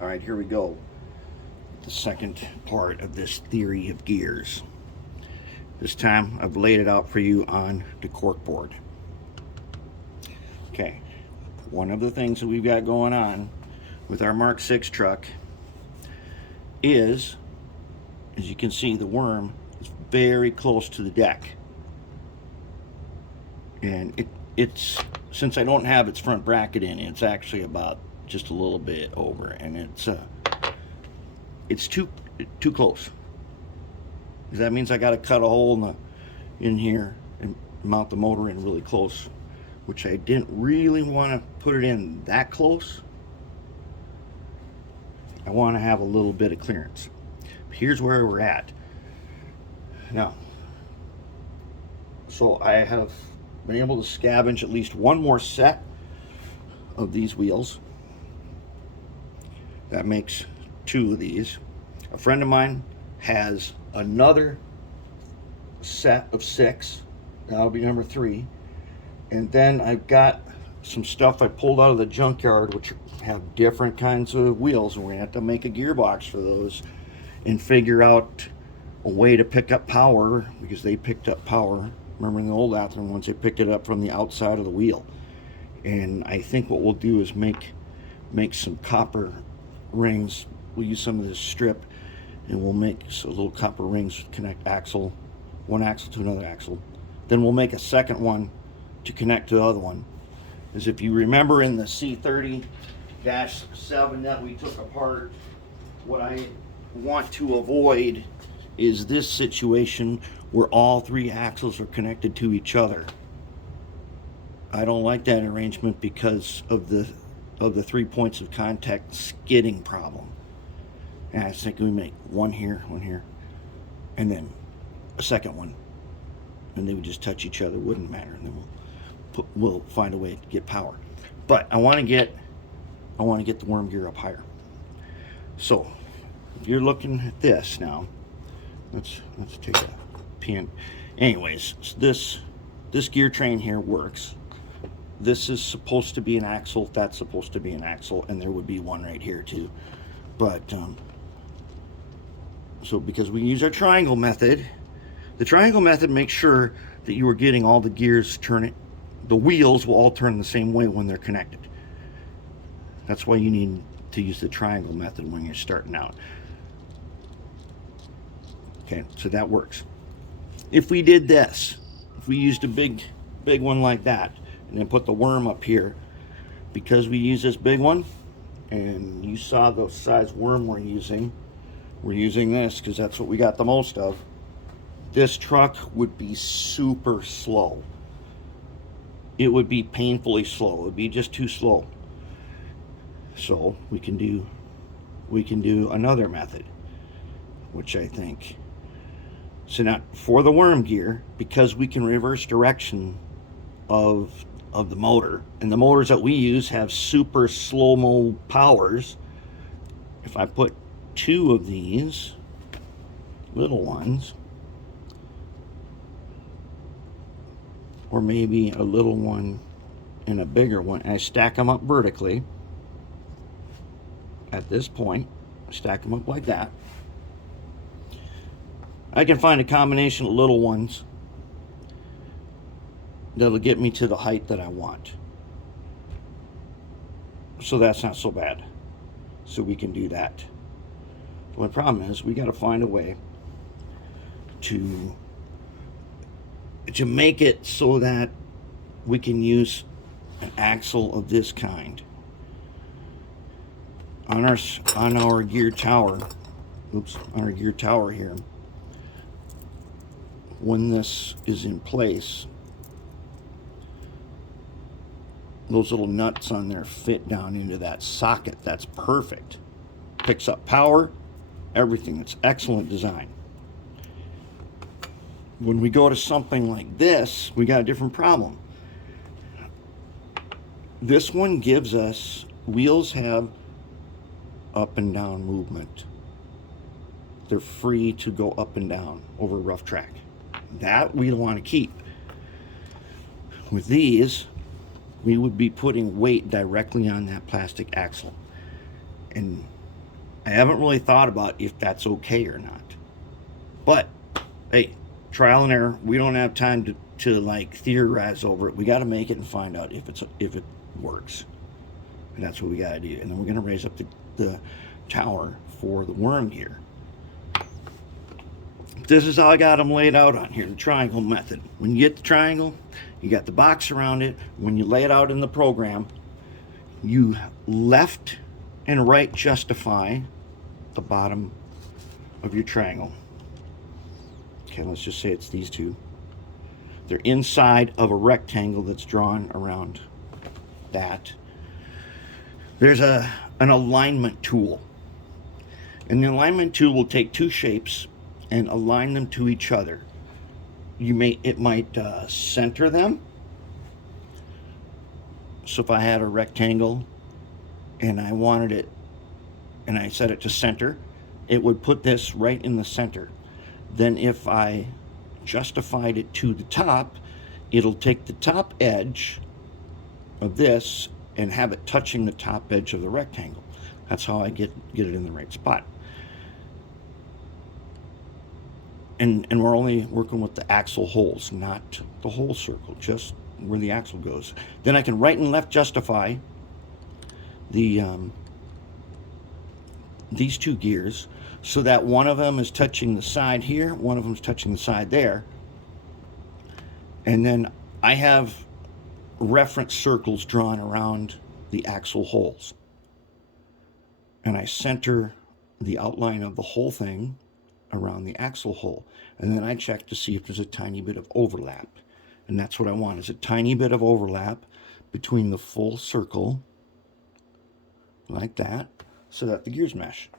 All right, here we go. The second part of this theory of gears. This time I've laid it out for you on the corkboard. Okay, one of the things that we've got going on with our Mark 6 truck is, as you can see, the worm is very close to the deck. And it's since I don't have its front bracket in, it's actually about just a little bit over, and it's too close. That means I got to cut a hole in here and mount the motor in really close, which I didn't really want to put it in that close. I want to have a little bit of clearance. Here's where we're at now. So I have been able to scavenge at least one more set of these wheels. That makes 2 of these. A friend of mine has another set of 6. That'll be number 3. And then I've got some stuff I pulled out of the junkyard which have different kinds of wheels, and we're gonna have to make a gearbox for those and figure out a way to pick up power, because they picked up power. Remember in the old Athlon ones, they picked it up from the outside of the wheel. And I think what we'll do is make some copper rings. We'll use some of this strip, and we'll make little copper rings to connect one axle to another axle. Then we'll make a second one to connect to the other one. As if you remember in the C30-7 that we took apart, what I want to avoid is this situation where all 3 axles are connected to each other. I don't like that arrangement because of the 3 points of contact skidding problem. And I was thinking we make one here, and then a second one, and they would just touch each other. Wouldn't matter, and then we'll find a way to get power. But I want to get the worm gear up higher. So if you're looking at this now, let's take a pin. Anyways, so this gear train here works. This is supposed to be an axle. That's supposed to be an axle, and there would be one right here too. But so because we use our triangle method, the triangle method makes sure that you are getting all the gears turning. The wheels will all turn the same way when they're connected. That's why you need to use the triangle method when you're starting out. Okay, so that works. If we did this, if we used a big one like that, and then put the worm up here, because we use this big one, and you saw the size worm we're using this because that's what we got the most of. This truck would be super slow. It would be painfully slow. It would be just too slow. So we can do another method, which I think, so not for the worm gear, because we can reverse direction of the motor, and the motors that we use have super slow-mo powers. If I put 2 of these little ones, or maybe a little one and a bigger one, and I stack them up vertically at this point, stack them up like that, I can find a combination of little ones that'll get me to the height that I want. So that's not so bad. So we can do that. Well, the problem is we got to find a way to make it so that we can use an axle of this kind on our gear tower. Oops, on our gear tower here. When this is in place, those little nuts on there fit down into that socket. That's perfect. Picks up power, everything. It's excellent design. When we go to something like this, we got a different problem. This one gives us, wheels have up and down movement. They're free to go up and down over a rough track. That we want to keep. With these, we would be putting weight directly on that plastic axle. And I haven't really thought about if that's okay or not. But hey, trial and error. We don't have time to like theorize over it. We got to make it and find out if it works. And that's what we got to do. And then we're going to raise up the tower for the worm gear. This is how I got them laid out on here, the triangle method. When you get the triangle, you got the box around it. When you lay it out in the program, you left and right justify the bottom of your triangle. Okay, let's just say it's these two. They're inside of a rectangle that's drawn around that. There's an alignment tool. And the alignment tool will take two shapes and align them to each other. It might center them. So if I had a rectangle and I wanted it, and I set it to center, it would put this right in the center. Then if I justified it to the top, it'll take the top edge of this and have it touching the top edge of the rectangle. That's how I get it in the right spot. And we're only working with the axle holes, not the whole circle, just where the axle goes. Then I can right and left justify the these two gears so that one of them is touching the side here, one of them is touching the side there. And then I have reference circles drawn around the axle holes. And I center the outline of the whole thing around the axle hole. And then I check to see if there's a tiny bit of overlap. And that's what I want, is a tiny bit of overlap between the full circle, like that, so that the gears mesh.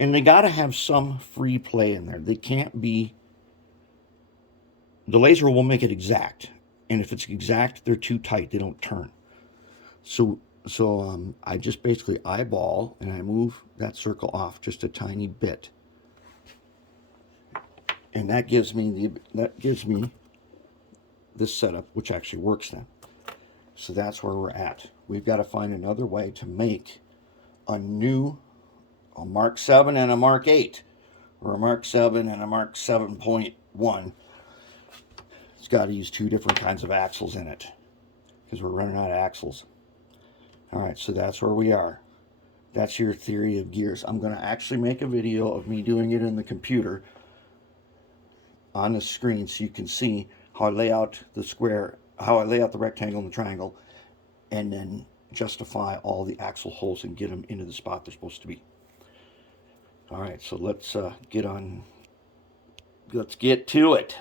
And they got to have some free play in there. They can't be, the laser will make it exact. And if it's exact, they're too tight, they don't turn. So I just basically eyeball and I move that circle off just a tiny bit. And that gives me this setup, which actually works then. So that's where we're at. We've got to find another way to make a Mark 7 and a Mark 8, or a Mark 7 and a Mark 7.1. It's got to use two different kinds of axles in it because we're running out of axles. All right, so that's where we are. That's your theory of gears. I'm going to actually make a video of me doing it in the computer on the screen so you can see how I lay out the square, how I lay out the rectangle and the triangle, and then justify all the axle holes and get them into the spot they're supposed to be. All right, so let's get to it.